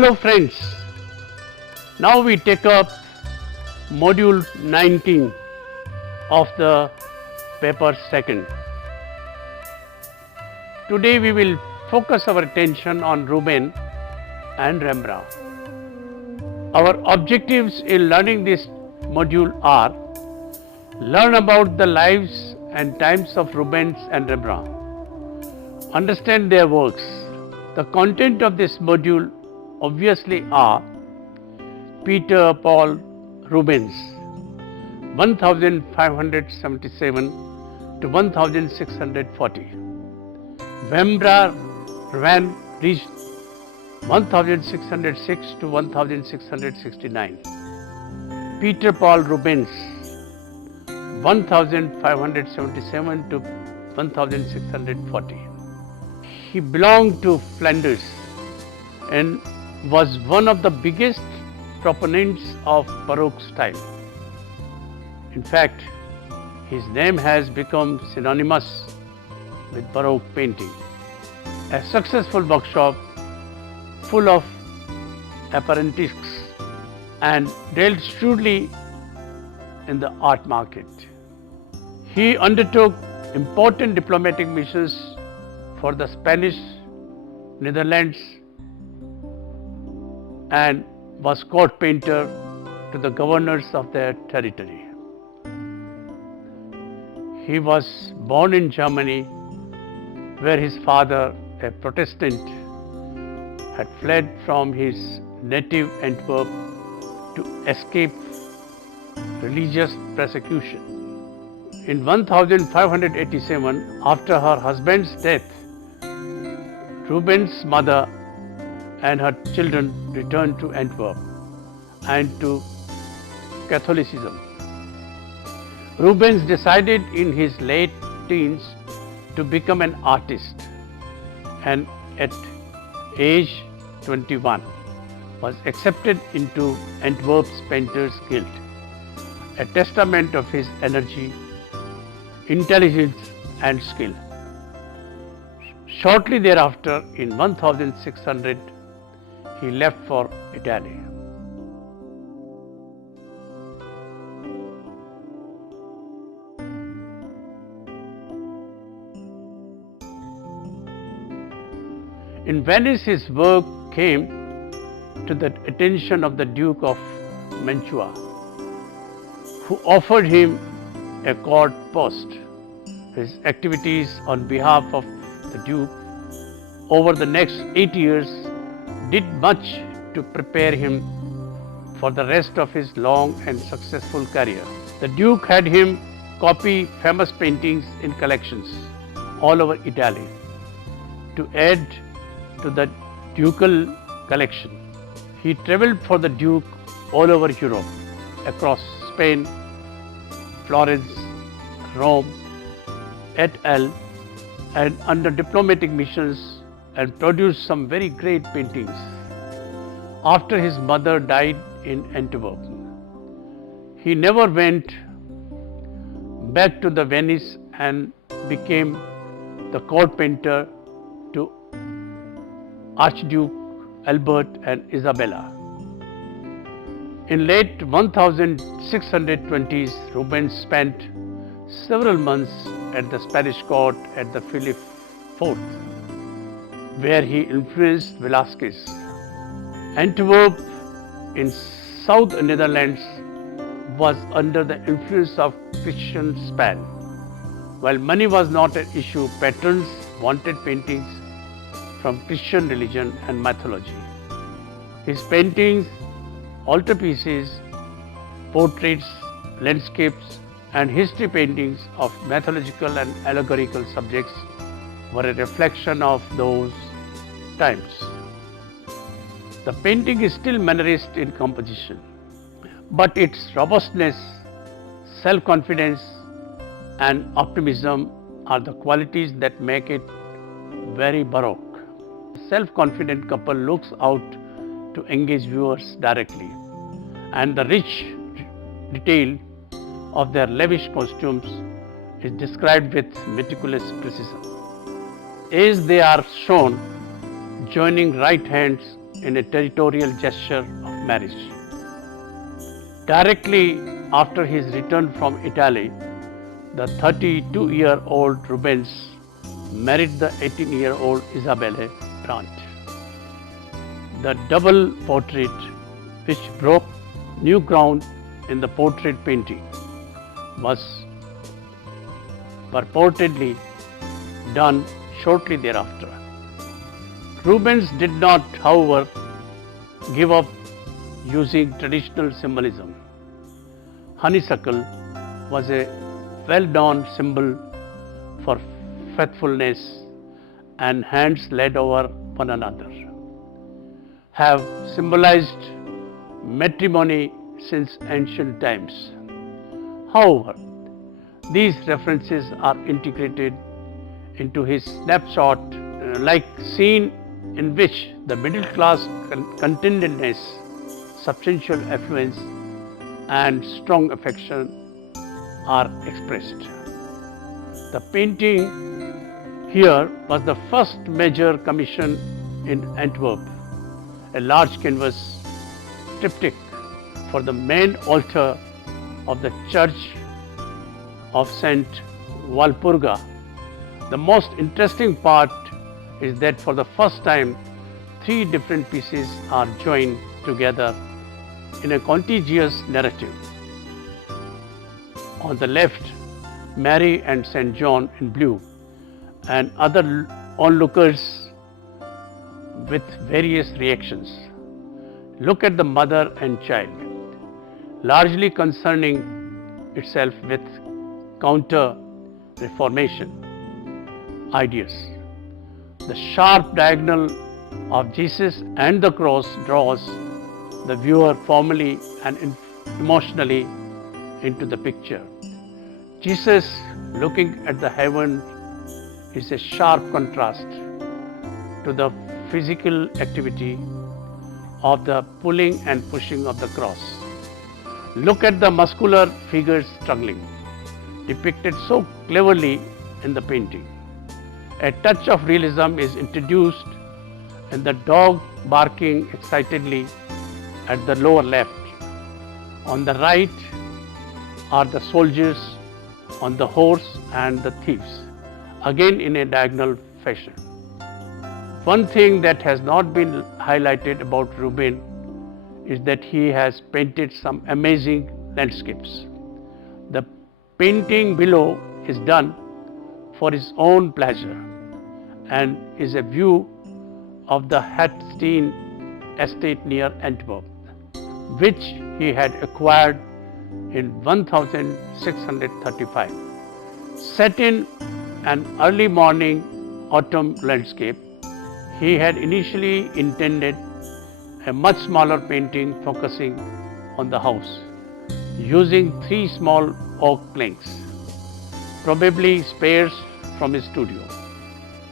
Hello friends, now we take up module 19 of the paper second. Today we will focus our attention on Rubens and Rembrandt. Our objectives in learning this module are: learn about the lives and times of Rubens and Rembrandt, understand their works. The content of this module obviously are: Peter Paul Rubens 1577 to 1640, Rembrandt reached 1606 to 1669, Peter Paul Rubens 1577 to 1640. He belonged to Flanders and was one of the biggest proponents of Baroque style. In fact, his name has become synonymous with Baroque painting. A successful workshop full of apprentices and dealt shrewdly in the art market. He undertook important diplomatic missions for the Spanish Netherlands and was court painter to the governors of their territory. He was born in Germany, where his father, a Protestant, had fled from his native Antwerp to escape religious persecution. In 1587, after her husband's death, Rubens' mother and her children returned to Antwerp and to Catholicism. Rubens decided in his late teens to become an artist, and at age 21 was accepted into Antwerp's Painters Guild, a testament of his energy, intelligence and skill. Shortly thereafter, in 1600, he left for Italy. In Venice, his work came to the attention of the Duke of Mantua, who offered him a court post. His activities on behalf of the Duke over the next 8 years did much to prepare him for the rest of his long and successful career. The Duke had him copy famous paintings in collections all over Italy. To add to the ducal collection, he travelled for the Duke all over Europe, across Spain, Florence, Rome, et al., and under diplomatic missions, and produced some very great paintings. After his mother died in Antwerp, he never went back to the Venice and became the court painter to Archduke Albert and Isabella. In late 1620s, Rubens spent several months at the Spanish court at the Philip IV, where he influenced Velázquez. Antwerp in South Netherlands was under the influence of Christian Spain. While money was not an issue, patrons wanted paintings from Christian religion and mythology. His paintings, altarpieces, portraits, landscapes, and history paintings of mythological and allegorical subjects were a reflection of those times. The painting is still Mannerist in composition, but its robustness, self-confidence, and optimism are the qualities that make it very Baroque. A self-confident couple looks out to engage viewers directly, and the rich detail of their lavish costumes is described with meticulous precision. As they are shown joining right hands in a territorial gesture of marriage. Directly after his return from Italy, the 32-year-old Rubens married the 18-year-old Isabelle Brandt. The double portrait, which broke new ground in the portrait painting, was purportedly done shortly thereafter. Rubens did not, however, give up using traditional symbolism. Honeysuckle was a well-known symbol for faithfulness, and hands laid over one another have symbolized matrimony since ancient times. However, these references are integrated into his snapshot like scene in which the middle class contentedness, substantial affluence and strong affection are expressed. The painting here was the first major commission in Antwerp, a large canvas triptych for the main altar of the Church of St. Walpurga. The most interesting part is that for the first time, three different pieces are joined together in a contiguous narrative. On the left, Mary and St. John in blue, and other onlookers with various reactions. Look at the mother and child, largely concerning itself with counter-reformation ideas. The sharp diagonal of Jesus and the cross draws the viewer formally and emotionally into the picture. Jesus looking at the heaven is a sharp contrast to the physical activity of the pulling and pushing of the cross. Look at the muscular figures struggling, depicted so cleverly in the painting. A touch of realism is introduced in the dog barking excitedly at the lower left. On the right are the soldiers on the horse and the thieves, again in a diagonal fashion. One thing that has not been highlighted about Rubens is that he has painted some amazing landscapes. The painting below is done for his own pleasure and is a view of the Hattstein estate near Antwerp, which he had acquired in 1635. Set in an early morning autumn landscape, he had initially intended a much smaller painting focusing on the house, using 3 small oak planks, probably spares from his studio.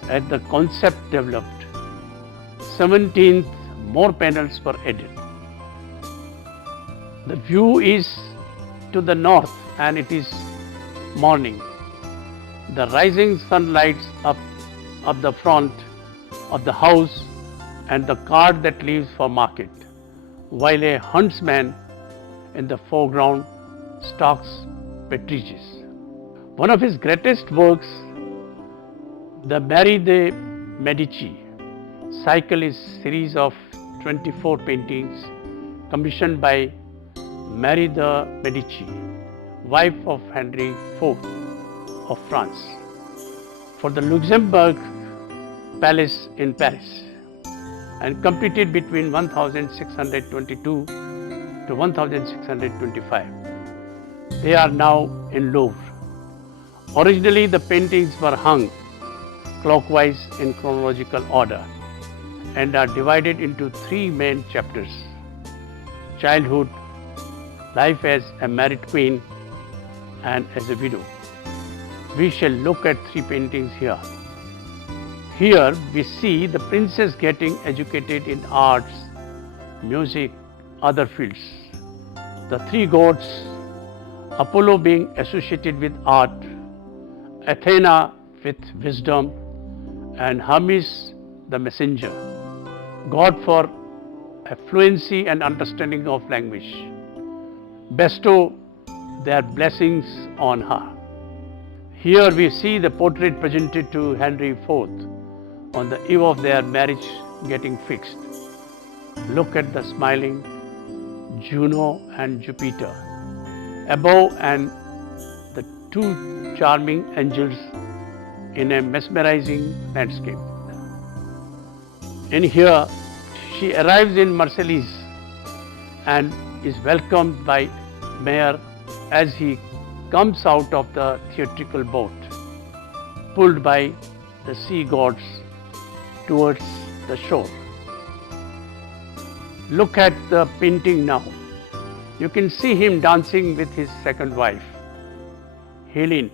As the concept developed, 17 more panels were added. The view is to the north and it is morning. The rising sun lights up the front of the house and the cart that leaves for market, while a huntsman in the foreground stalks partridges. One of his greatest works, the Marie de Medici cycle, is a series of 24 paintings commissioned by Marie de Medici, wife of Henry IV of France, for the Luxembourg Palace in Paris, and completed between 1622 to 1625. They are now in Louvre. Originally, the paintings were hung clockwise in chronological order and are divided into 3 main chapters: childhood, life as a married queen, and as a widow. We shall look at 3 paintings here. Here we see the princess getting educated in arts, music, other fields. The 3 gods, Apollo being associated with art, Athena with wisdom, and Hermes the messenger, god for a fluency and understanding of language. Bestow their blessings on her. Here we see the portrait presented to Henry IV on the eve of their marriage getting fixed. Look at the smiling Juno and Jupiter above, and the two charming angels in a mesmerizing landscape. In here, she arrives in Marseilles and is welcomed by Mayor as he comes out of the theatrical boat, pulled by the sea gods towards the shore. Look at the painting now. You can see him dancing with his second wife, Helene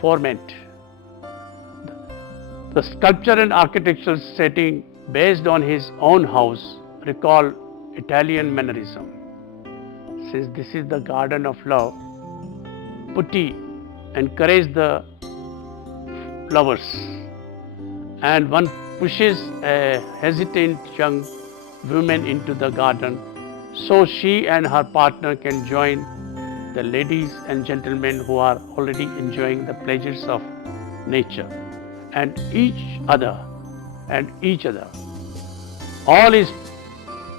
Forment. The sculpture and architectural setting based on his own house recall Italian mannerism. Since this is the garden of love, Putti encourages the flowers, and one pushes a hesitant young woman into the garden so she and her partner can join the ladies and gentlemen who are already enjoying the pleasures of nature and each other. All is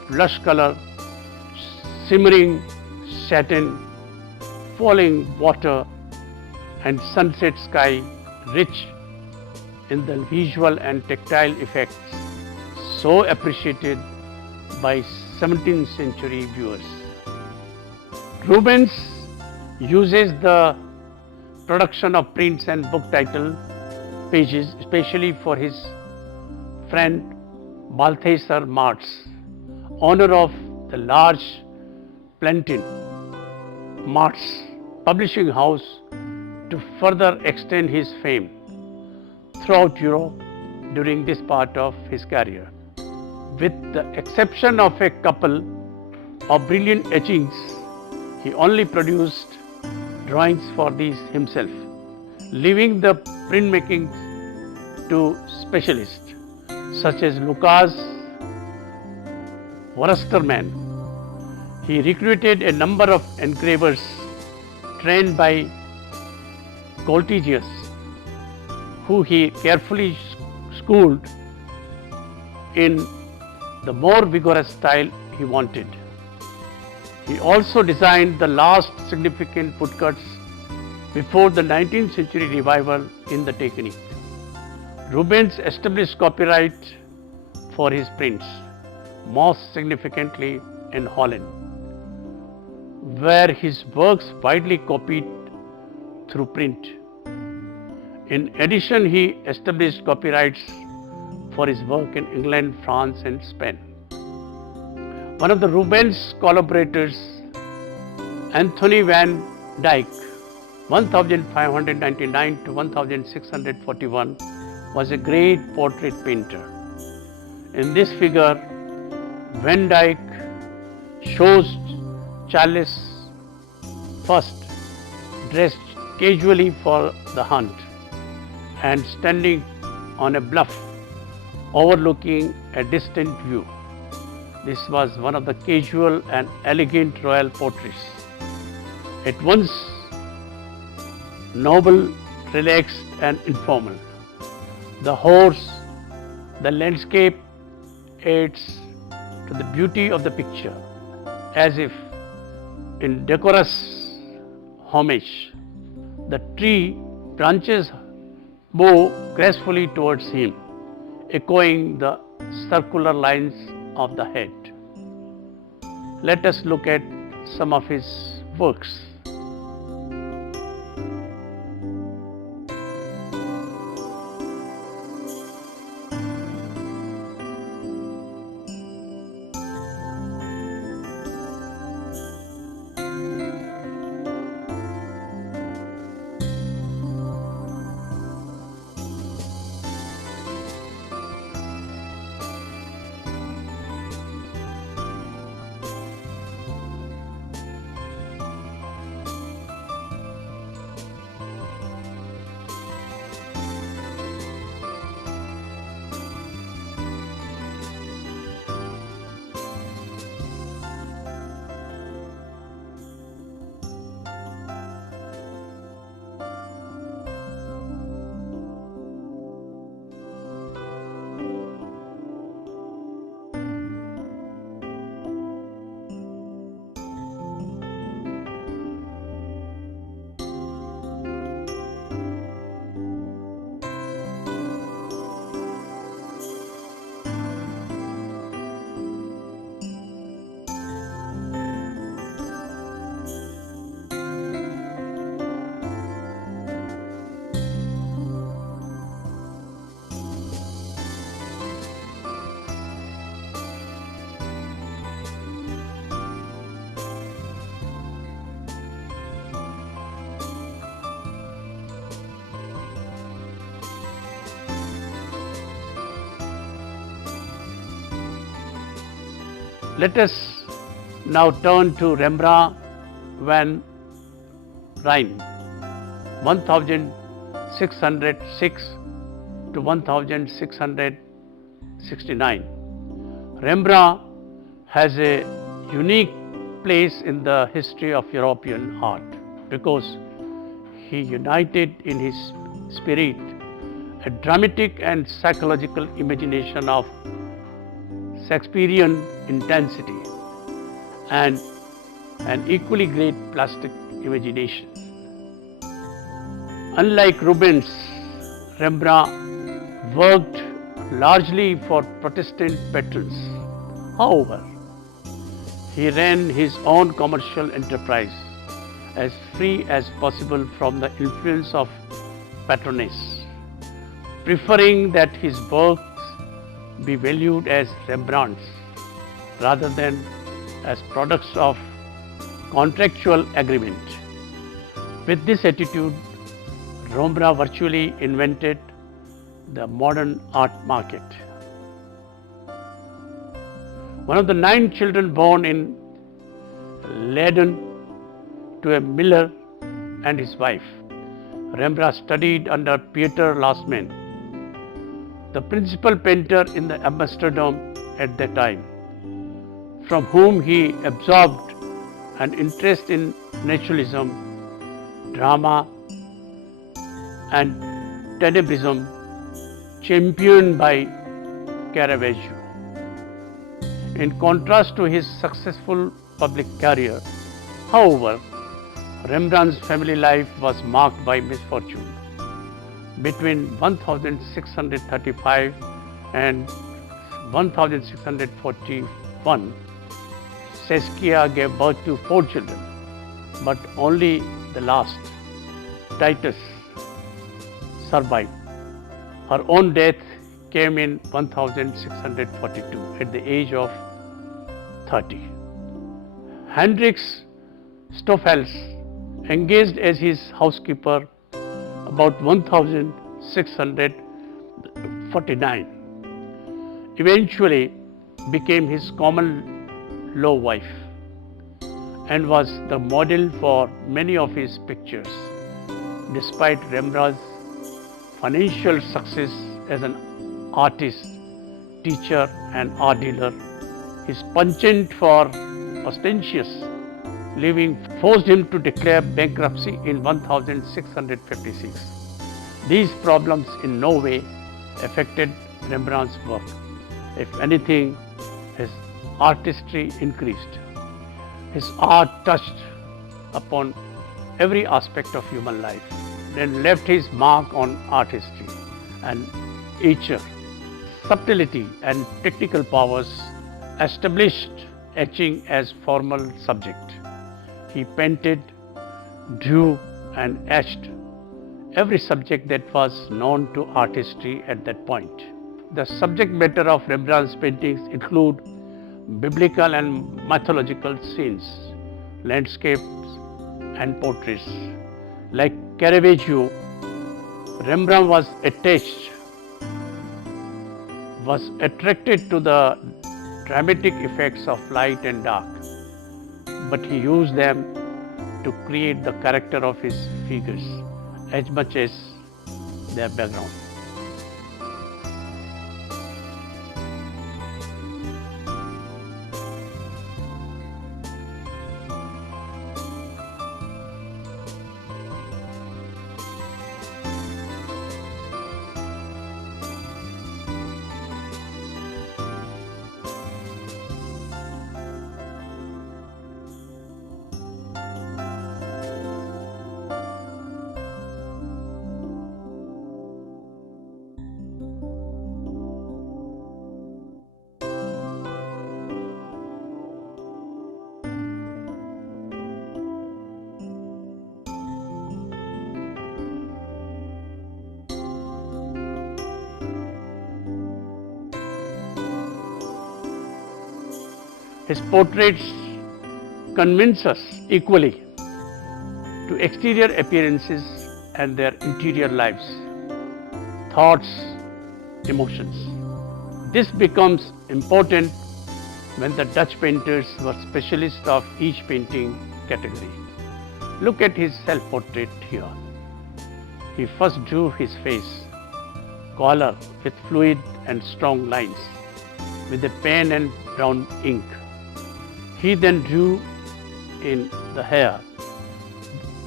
lush color, simmering satin, falling water and sunset sky, rich in the visual and tactile effects so appreciated by 17th century viewers. Rubens uses the production of prints and book title pages especially for his friend Balthasar Marx, owner of the large Plantin Marx publishing house, to further extend his fame throughout Europe during this part of his career. With the exception of a couple of brilliant etchings, he only produced drawings for these himself, leaving the printmaking to specialists such as Lucas Wassermann. He recruited a number of engravers trained by Goltzius, who he carefully schooled in the more vigorous style he wanted. He also designed the last significant woodcuts before the 19th century revival in the technique. Rubens established copyright for his prints, most significantly in Holland, where his works widely copied through print. In addition, he established copyrights for his work in England, France and Spain. One of the Rubens collaborators, Anthony van Dyck, 1599 to 1641, was a great portrait painter. In this figure, Van Dyck shows Charles I dressed casually for the hunt and standing on a bluff overlooking a distant view. This was one of the casual and elegant royal portraits, at once noble, relaxed and informal. The horse, the landscape adds to the beauty of the picture, as if in decorous homage. The tree branches bow gracefully towards him, echoing the circular lines of the head. Let us look at some of his works. Let us now turn to Rembrandt van Rijn, 1606 to 1669. Rembrandt has a unique place in the history of European art because he united in his spirit a dramatic and psychological imagination of Shakespearean intensity and an equally great plastic imagination. Unlike Rubens, Rembrandt worked largely for Protestant patrons. However, he ran his own commercial enterprise as free as possible from the influence of patronage, preferring that his works be valued as Rembrandt's rather than as products of contractual agreement. With this attitude, Rembrandt virtually invented the modern art market. One of the 9 children born in Leiden to a miller and his wife, Rembrandt studied under Pieter Lasman, the principal painter in the Amsterdam at that time, from whom he absorbed an interest in naturalism, drama, and tenebrism championed by Caravaggio. In contrast to his successful public career, however, Rembrandt's family life was marked by misfortune. Between 1635 and 1641, Saskia gave birth to 4 children, but only the last, Titus, survived. Her own death came in 1642 at the age of 30. Hendrik Stoffels, engaged as his housekeeper about 1649, eventually became his common law wife and was the model for many of his pictures. Despite Rembrandt's financial success as an artist, teacher and art dealer, his penchant for ostentatious living forced him to declare bankruptcy in 1656. These problems in no way affected Rembrandt's work. If anything, his artistry increased. His art touched upon every aspect of human life, then left his mark on art history and nature. Subtlety and technical powers established etching as formal subject. He painted, drew and etched every subject that was known to art history at that point. The subject matter of Rembrandt's paintings include biblical and mythological scenes, landscapes and portraits. Like Caravaggio, Rembrandt was attracted to the dramatic effects of light and dark, but he used them to create the character of his figures as much as their background. His portraits convince us equally to exterior appearances and their interior lives, thoughts, emotions. This becomes important when the Dutch painters were specialists of each painting category. Look at his self-portrait here. He first drew his face, collar with fluid and strong lines, with a pen and brown ink. He then drew in the hair,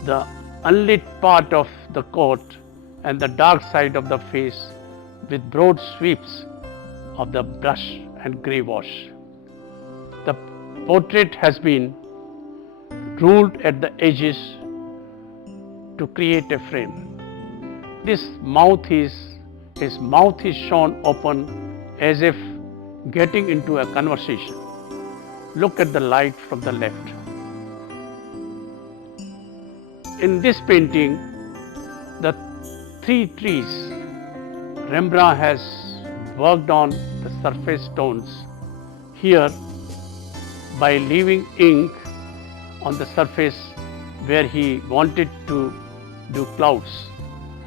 the unlit part of the coat and the dark side of the face with broad sweeps of the brush and grey wash. The portrait has been ruled at the edges to create a frame. His mouth is shown open as if getting into a conversation. Look at the light from the left. In this painting, the three trees, Rembrandt has worked on the surface tones here by leaving ink on the surface where he wanted to do clouds,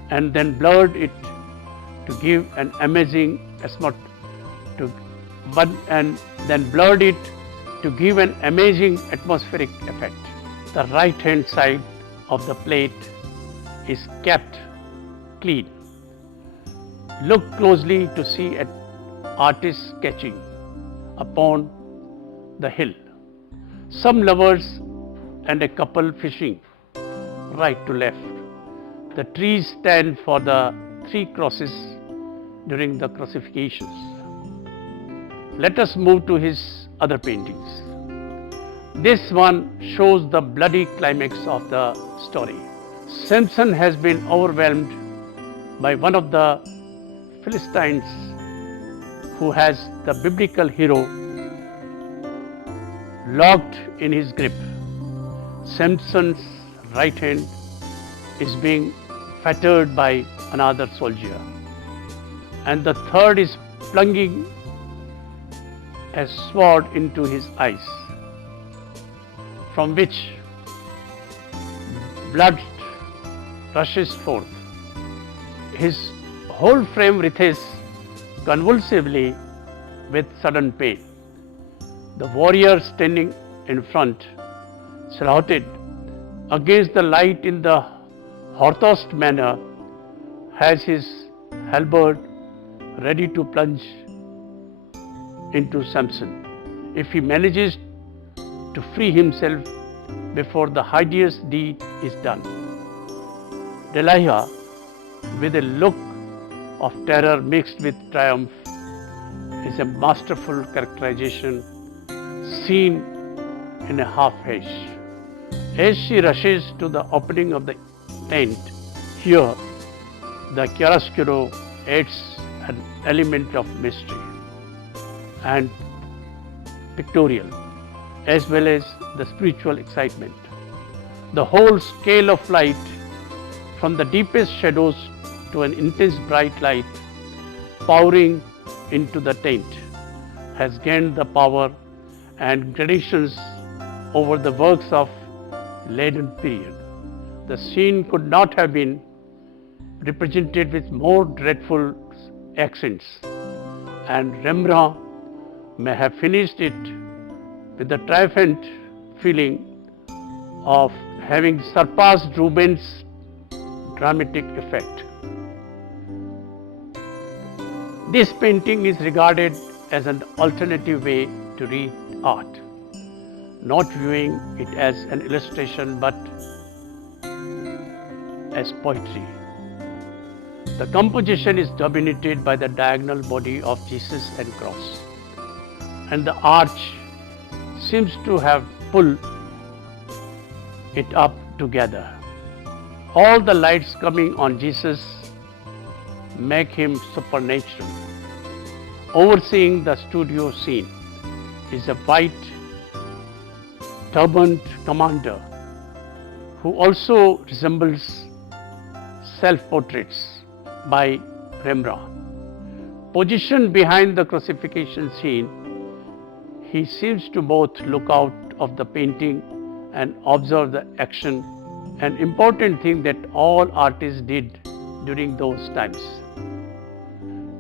and then blurred it to give an amazing atmospheric effect. The right hand side of the plate is kept clean. Look closely to see an artist sketching upon the hill. Some lovers and a couple fishing, right to left. The trees stand for the three crosses during the crucifixions. Let us move to his other paintings. This one shows the bloody climax of the story. Samson has been overwhelmed by one of the Philistines who has the biblical hero locked in his grip. Samson's right hand is being fettered by another soldier, and the third is plunging a sword into his eyes, from which blood rushes forth. His whole frame writhes convulsively with sudden pain. The warrior standing in front, silhouetted against the light in the Holocaust manner, has his halberd ready to plunge into Samson if he manages to free himself before the hideous deed is done. Delilah, with a look of terror mixed with triumph, is a masterful characterization seen in a half haze. As she rushes to the opening of the tent, here the chiaroscuro adds an element of mystery and pictorial, as well as the spiritual excitement. The whole scale of light, from the deepest shadows to an intense bright light pouring into the tent, has gained the power and gradations over the works of later period. The scene could not have been represented with more dreadful accents, and Rembrandt may have finished it with the triumphant feeling of having surpassed Rubens' dramatic effect. This painting is regarded as an alternative way to read art, not viewing it as an illustration but as poetry. The composition is dominated by the diagonal body of Jesus and cross, and the arch seems to have pulled it up together. All the lights coming on Jesus make him supernatural. Overseeing the studio scene is a white turbaned commander who also resembles self-portraits by Rembrandt. Positioned behind the crucifixion scene, he seems to both look out of the painting and observe the action, an important thing that all artists did during those times.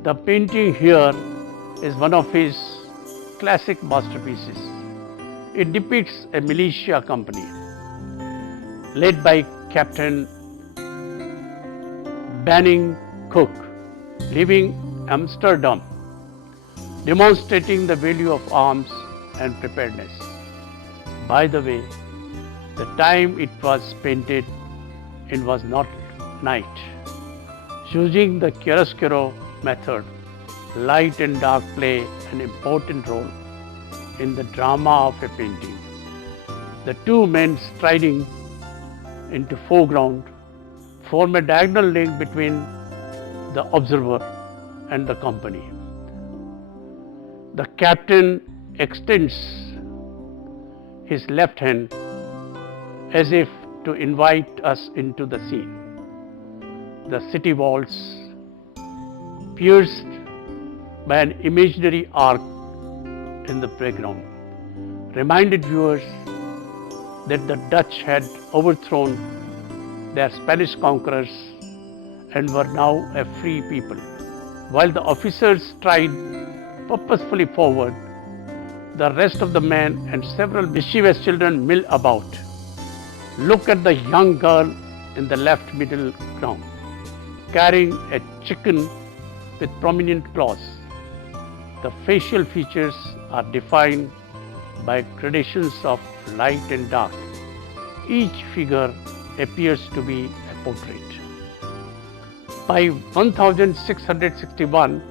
The painting here is one of his classic masterpieces. It depicts a militia company led by Captain Banning Cook, leaving Amsterdam, demonstrating the value of arms and preparedness. By the way, the time it was painted, it was not night. Using the chiaroscuro method, light and dark play an important role in the drama of a painting. The two men striding into foreground form a diagonal link between the observer and the company. The captain extends his left hand as if to invite us into the scene. The city walls, pierced by an imaginary arc in the background, reminded viewers that the Dutch had overthrown their Spanish conquerors and were now a free people. While the officers stride purposefully forward, the rest of the men and several mischievous children mill about. Look at the young girl in the left middle ground, carrying a chicken with prominent claws. The facial features are defined by gradations of light and dark. Each figure appears to be a portrait. By 1661,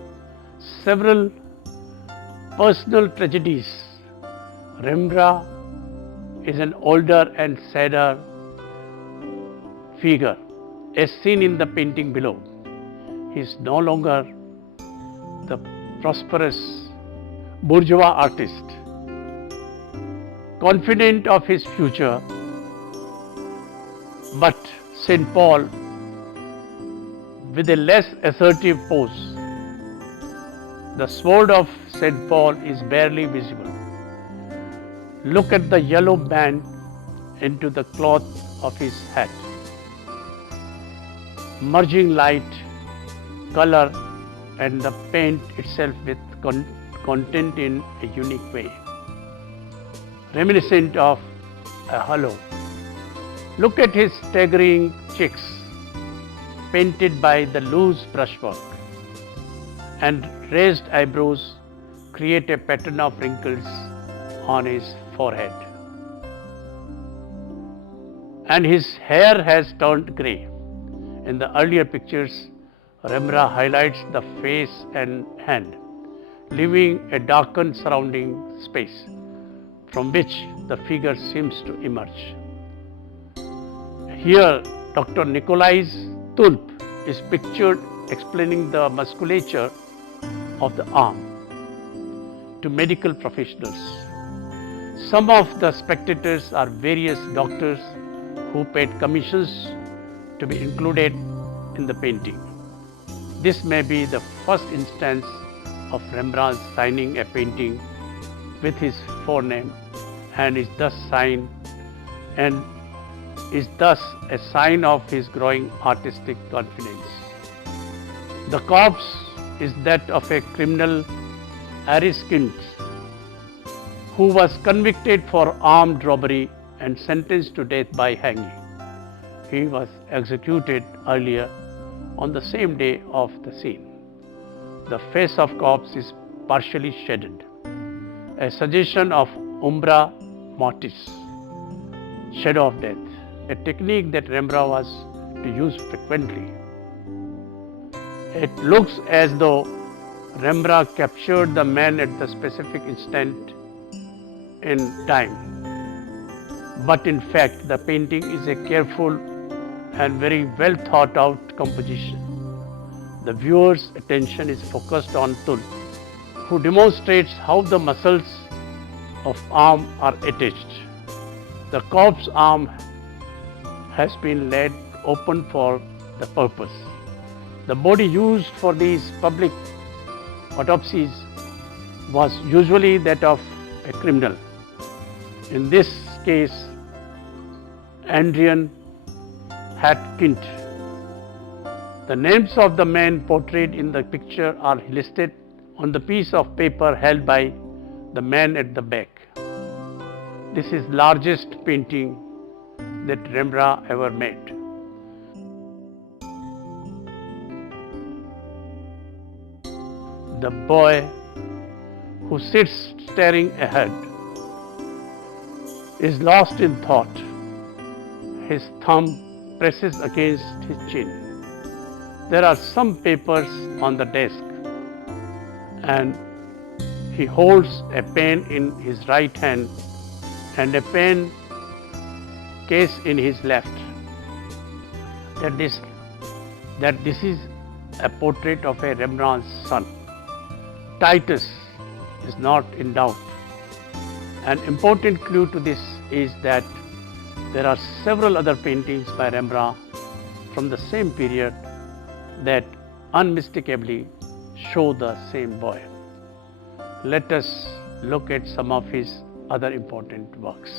several personal tragedies. Rembrandt is an older and sadder figure, as seen in the painting below. He is no longer the prosperous bourgeois artist, confident of his future, but St. Paul with a less assertive pose. The sword of St. Paul is barely visible. Look at the yellow band into the cloth of his hat, merging light, color and the paint itself with content in a unique way, reminiscent of a halo. Look at his staggering cheeks, painted by the loose brushwork, and raised eyebrows create a pattern of wrinkles on his forehead. And his hair has turned grey. In the earlier pictures, Rembrandt highlights the face and hand, leaving a darkened surrounding space from which the figure seems to emerge. Here, Dr. Nicolai Tulp is pictured explaining the musculature of the arm to medical professionals. Some of the spectators are various doctors who paid commissions to be included in the painting. This may be the first instance of Rembrandt signing a painting with his forename and is thus a sign of his growing artistic confidence. The corpse is that of a criminal, Aris Kint, who was convicted for armed robbery and sentenced to death by hanging. He was executed earlier on the same day of the scene. The face of corpse is partially shaded, a suggestion of umbra mortis, shadow of death, a technique that Rembrandt was to use frequently. It looks as though Rembrandt captured the man at the specific instant in time. But in fact, the painting is a careful and very well thought out composition. The viewer's attention is focused on Tulp, who demonstrates how the muscles of arm are attached. The corpse arm has been laid open for the purpose. The body used for these public autopsies was usually that of a criminal. In this case, Adrian Kint. The names of the men portrayed in the picture are listed on the piece of paper held by The Man at the Back. This is largest painting that Rembrandt ever made. The boy who sits staring ahead is lost in thought. His thumb presses against his chin. There are some papers on the desk, and he holds a pen in his right hand and a pen case in his left. That this is a portrait of a Rembrandt's son. Titus is not in doubt. An important clue to this is that there are several other paintings by Rembrandt from the same period that unmistakably show the same boy. Let us look at some of his other important works.